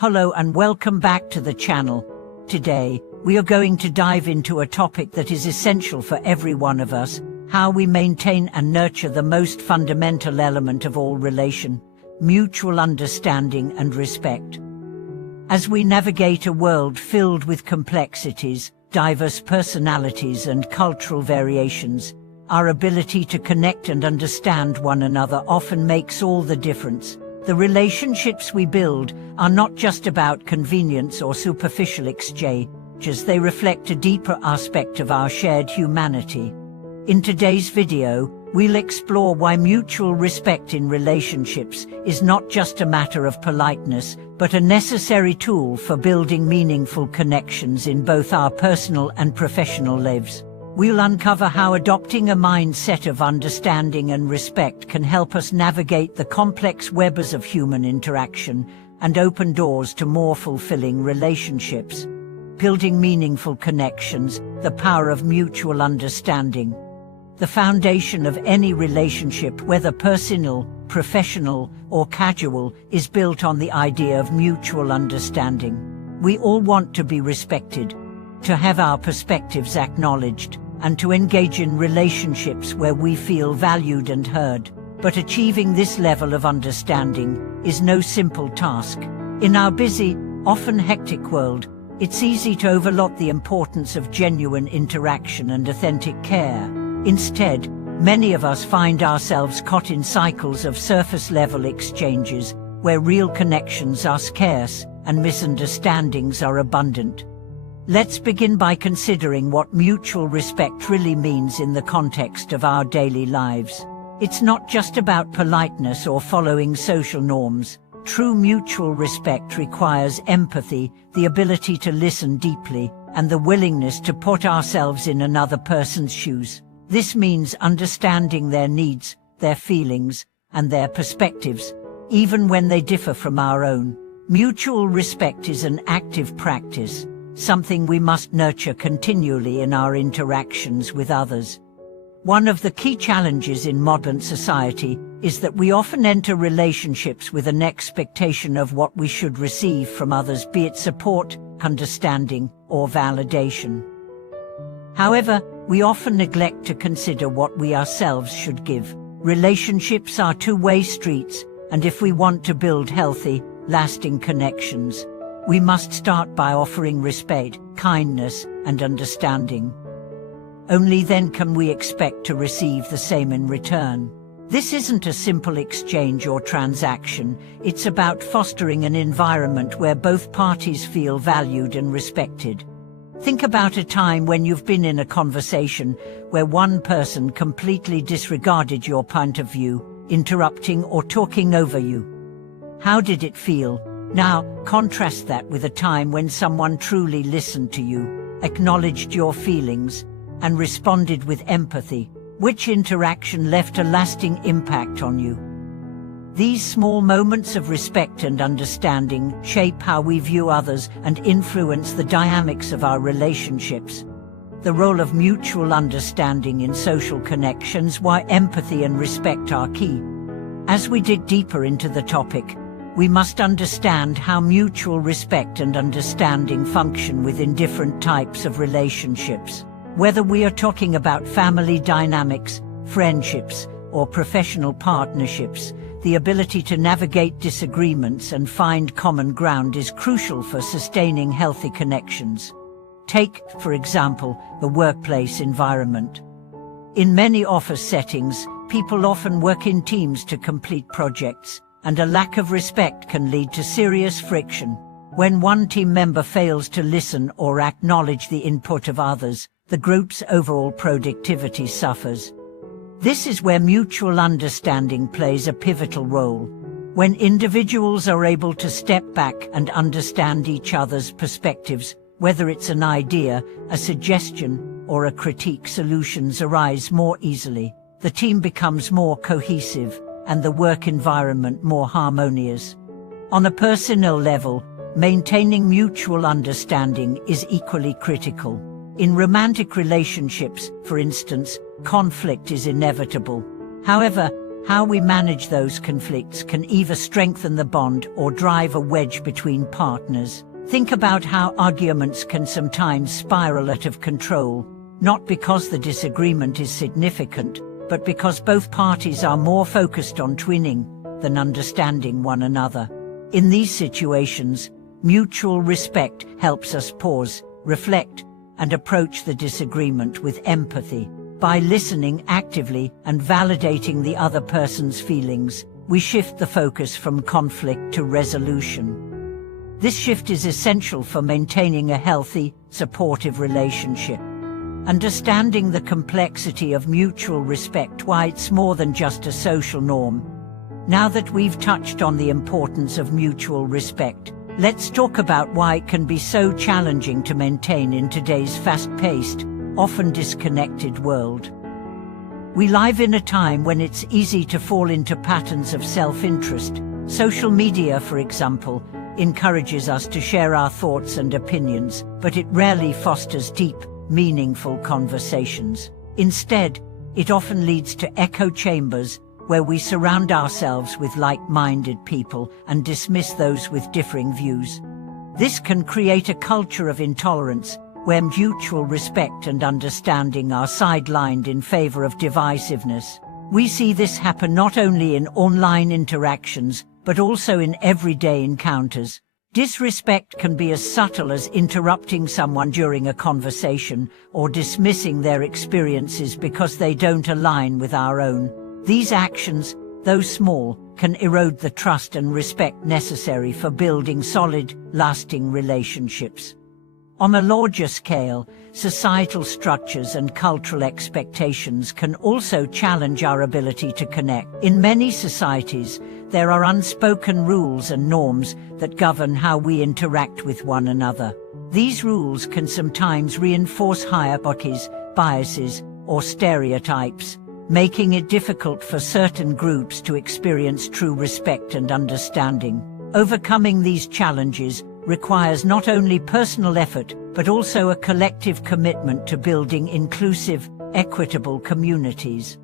Hello and welcome back to the channel. Today, we are going to dive into a topic that is essential for every one of us: how we maintain and nurture the most fundamental element of all relation, mutual understanding and respect. As we navigate a world filled with complexities, diverse personalities and cultural variations, our ability to connect and understand one another often makes all the difference. The relationships we build are not just about convenience or superficial exchanges, they reflect a deeper aspect of our shared humanity. In today's video, we'll explore why mutual respect in relationships is not just a matter of politeness, but a necessary tool for building meaningful connections in both our personal and professional lives. We'll uncover how adopting a mindset of understanding and respect can help us navigate the complex webs of human interaction and open doors to more fulfilling relationships. Building meaningful connections, the power of mutual understanding. The foundation of any relationship, whether personal, professional, or casual, is built on the idea of mutual understanding. We all want to be respected, to have our perspectives acknowledged, and to engage in relationships where we feel valued and heard. But achieving this level of understanding is no simple task. In our busy, often hectic world, it's easy to overlook the importance of genuine interaction and authentic care. Instead, many of us find ourselves caught in cycles of surface-level exchanges, where real connections are scarce and misunderstandings are abundant. Let's begin by considering what mutual respect really means in the context of our daily lives. It's not just about politeness or following social norms. True mutual respect requires empathy, the ability to listen deeply, and the willingness to put ourselves in another person's shoes. This means understanding their needs, their feelings, and their perspectives, even when they differ from our own. Mutual respect is an active practice, something we must nurture continually in our interactions with others. One of the key challenges in modern society is that we often enter relationships with an expectation of what we should receive from others, be it support, understanding, or validation. However, we often neglect to consider what we ourselves should give. Relationships are two-way streets, and if we want to build healthy, lasting connections, we must start by offering respect, kindness, and understanding. Only then can we expect to receive the same in return. This isn't a simple exchange or transaction. It's about fostering an environment where both parties feel valued and respected. Think about a time when you've been in a conversation where one person completely disregarded your point of view, interrupting or talking over you. How did it feel? Now, contrast that with a time when someone truly listened to you, acknowledged your feelings, and responded with empathy. Which interaction left a lasting impact on you? These small moments of respect and understanding shape how we view others and influence the dynamics of our relationships. The role of mutual understanding in social connections, why empathy and respect are key. As we dig deeper into the topic, we must understand how mutual respect and understanding function within different types of relationships. Whether we are talking about family dynamics, friendships, or professional partnerships, the ability to navigate disagreements and find common ground is crucial for sustaining healthy connections. Take, for example, the workplace environment. In many office settings, people often work in teams to complete projects, and a lack of respect can lead to serious friction. When one team member fails to listen or acknowledge the input of others, the group's overall productivity suffers. This is where mutual understanding plays a pivotal role. When individuals are able to step back and understand each other's perspectives, whether it's an idea, a suggestion, or a critique, solutions arise more easily. The team becomes more cohesive, and the work environment more harmonious. On a personal level, maintaining mutual understanding is equally critical. In romantic relationships, for instance, conflict is inevitable. However, How we manage those conflicts can either strengthen the bond or drive a wedge between partners. Think about how arguments can sometimes spiral out of control, not because the disagreement is significant, but because both parties are more focused on winning than understanding one another. In these situations, mutual respect helps us pause, reflect, and approach the disagreement with empathy. By listening actively and validating the other person's feelings, we shift the focus from conflict to resolution. This shift is essential for maintaining a healthy, supportive relationship. Understanding the complexity of mutual respect, why it's more than just a social norm. Now that we've touched on the importance of mutual respect, let's talk about why it can be so challenging to maintain in today's fast-paced, often disconnected world. We live in a time when it's easy to fall into patterns of self-interest. Social media, for example, encourages us to share our thoughts and opinions, but it rarely fosters deep, meaningful conversations. Instead, it often leads to echo chambers where we surround ourselves with like-minded people and dismiss those with differing views. This can create a culture of intolerance where mutual respect and understanding are sidelined in favor of divisiveness. We see this happen not only in online interactions, but also in everyday encounters. Disrespect can be as subtle as interrupting someone during a conversation or dismissing their experiences because they don't align with our own. These actions, though small, can erode the trust and respect necessary for building solid, lasting relationships. On a larger scale, societal structures and cultural expectations can also challenge our ability to connect. In many societies, there are unspoken rules and norms that govern how we interact with one another. These rules can sometimes reinforce hierarchies, biases, or stereotypes, making it difficult for certain groups to experience true respect and understanding. Overcoming these challenges requires not only personal effort, but also a collective commitment to building inclusive, equitable communities.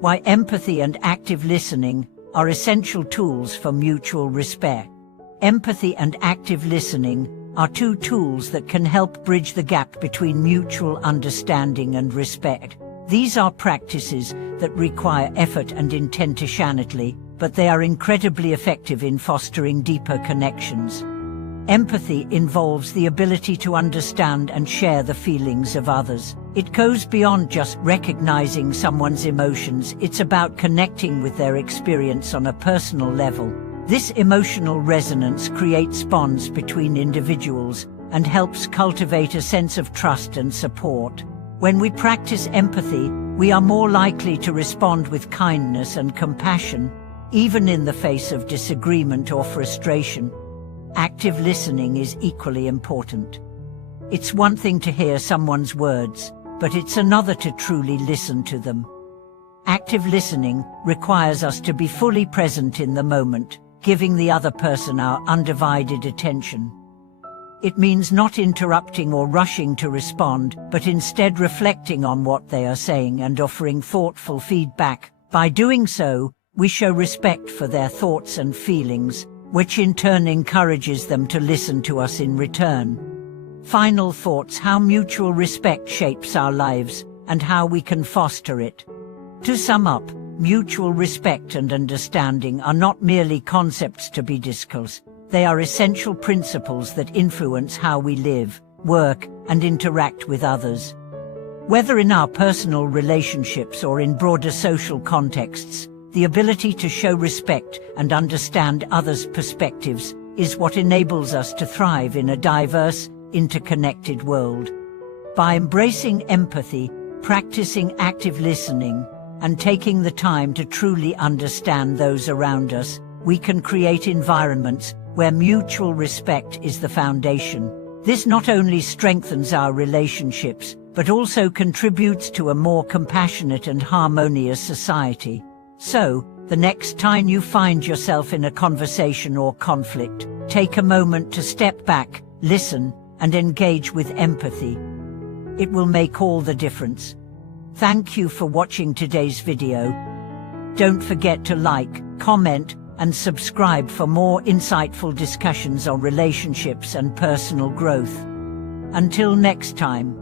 Why empathy and active listening are essential tools for mutual respect. Empathy and active listening are two tools that can help bridge the gap between mutual understanding and respect. These are practices that require effort and intentionality, but they are incredibly effective in fostering deeper connections. Empathy involves the ability to understand and share the feelings of others. It goes beyond just recognizing someone's emotions. It's about connecting with their experience on a personal level. This emotional resonance creates bonds between individuals and helps cultivate a sense of trust and support. When we practice empathy, we are more likely to respond with kindness and compassion, even in the face of disagreement or frustration. Active listening is equally important. It's one thing to hear someone's words, but it's another to truly listen to them. Active listening requires us to be fully present in the moment, giving the other person our undivided attention. It means not interrupting or rushing to respond, but instead reflecting on what they are saying and offering thoughtful feedback. By doing so, we show respect for their thoughts and feelings, which in turn encourages them to listen to us in return. Final thoughts: how mutual respect shapes our lives, and how we can foster it. To sum up, mutual respect and understanding are not merely concepts to be discussed. They are essential principles that influence how we live, work, and interact with others. Whether in our personal relationships or in broader social contexts, the ability to show respect and understand others' perspectives is what enables us to thrive in a diverse, interconnected world. By embracing empathy, practicing active listening, and taking the time to truly understand those around us, we can create environments where mutual respect is the foundation. This not only strengthens our relationships, but also contributes to a more compassionate and harmonious society. So, the next time you find yourself in a conversation or conflict, take a moment to step back, listen, and engage with empathy. It will make all the difference. Thank you for watching today's video. Don't forget to like, comment, and subscribe for more insightful discussions on relationships and personal growth. Until next time.